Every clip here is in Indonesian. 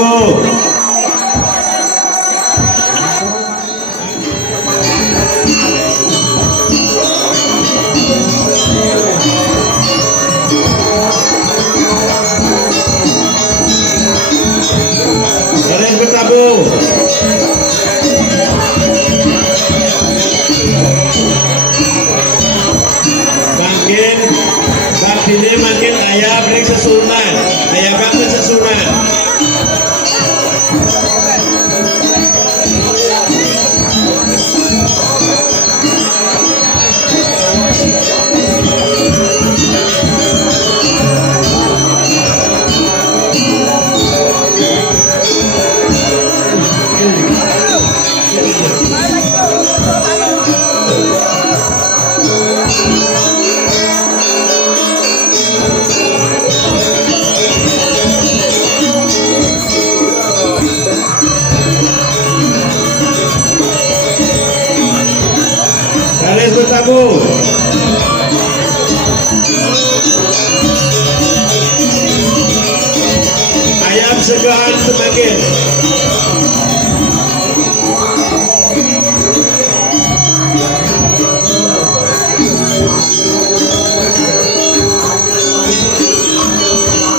bergabung. Garis bertabung. Makin ayah beri sesunan, ayah bangga sesunan. Garis bertabung. Ayam segahan semakin.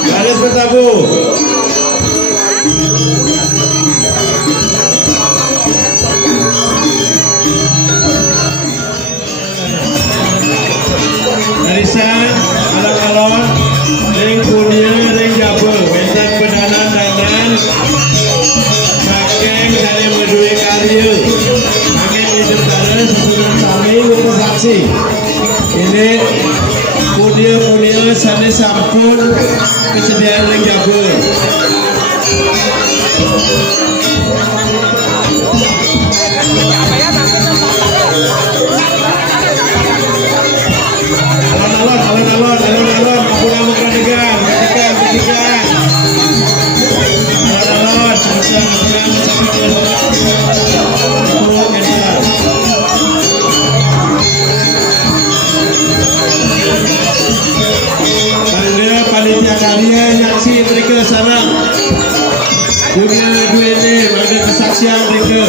Garis bertabung. Barisan alon-alon ring kuliah ring jabel wetan pedanan danan kakeng dari medue karya kakeng hidup taras sesudah kami untuk saksi ini kuliah sana sampun kesediaan ring jabel. Alon-alon, pulang berkadigan, berkadigan. Alon-alon, Bangga panitia kalian nyaksi mereka sana. Dunia ini, bangga kesaksian mereka.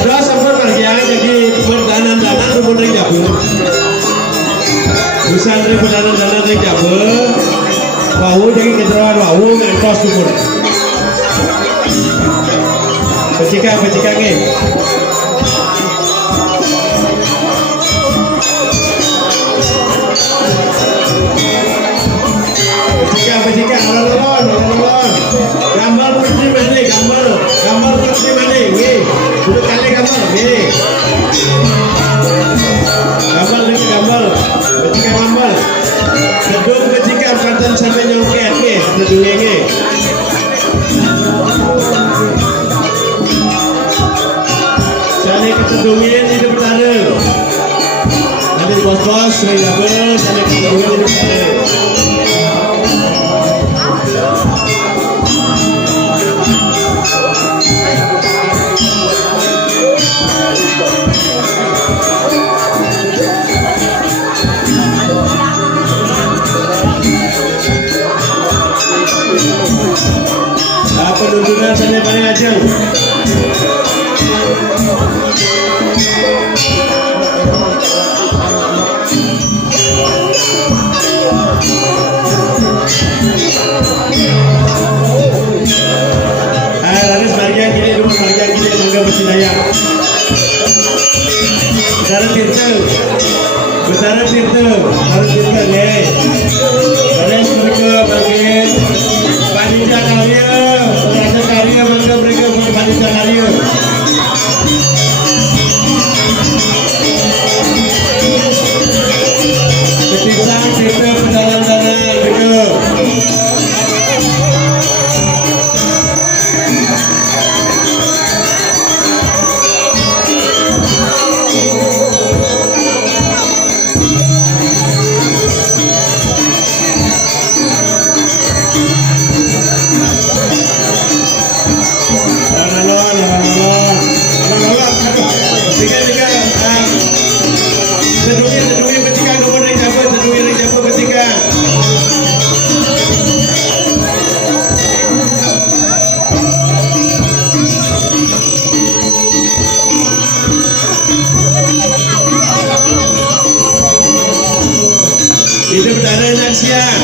Ada sampai bagian jadi perdanan-danan rumpun ring jabel. Bisa dari perdanan-danan ring jabel. Wahu jadi keterangan wahu ngantos rumpun. Pecika ke. Pecika, alon-alon. Gambar putri mana? Gambar putri mana? Weh, duduk kali gambar. Weh. Gambar. Pecika gambar. Kedung pecika pantan sampai nyongket ke, kedungnya ke. Sana ketedungnya hidup tanda. Nanti bos-bos saya jabel, sana ketedungnya hidup tanda. Penunjukan saya paling ajang. Laris bagian kiri, rumah bagian kiri, mangga bersinaya. Betara Tirta, harus Tirta nih. Kalian mereka bagian panitia karya, mereka panitia karya. Ketisang Tirta pedalan-dalan mereka. penyaksian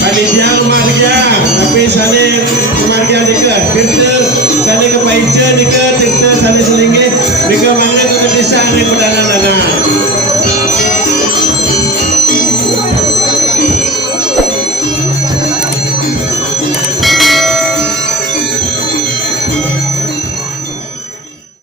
panitia rumah kerja tapi saling keluarga dekat kita saling kepaicen dekat kita saling selingkih dekat mana kita desa ni perdana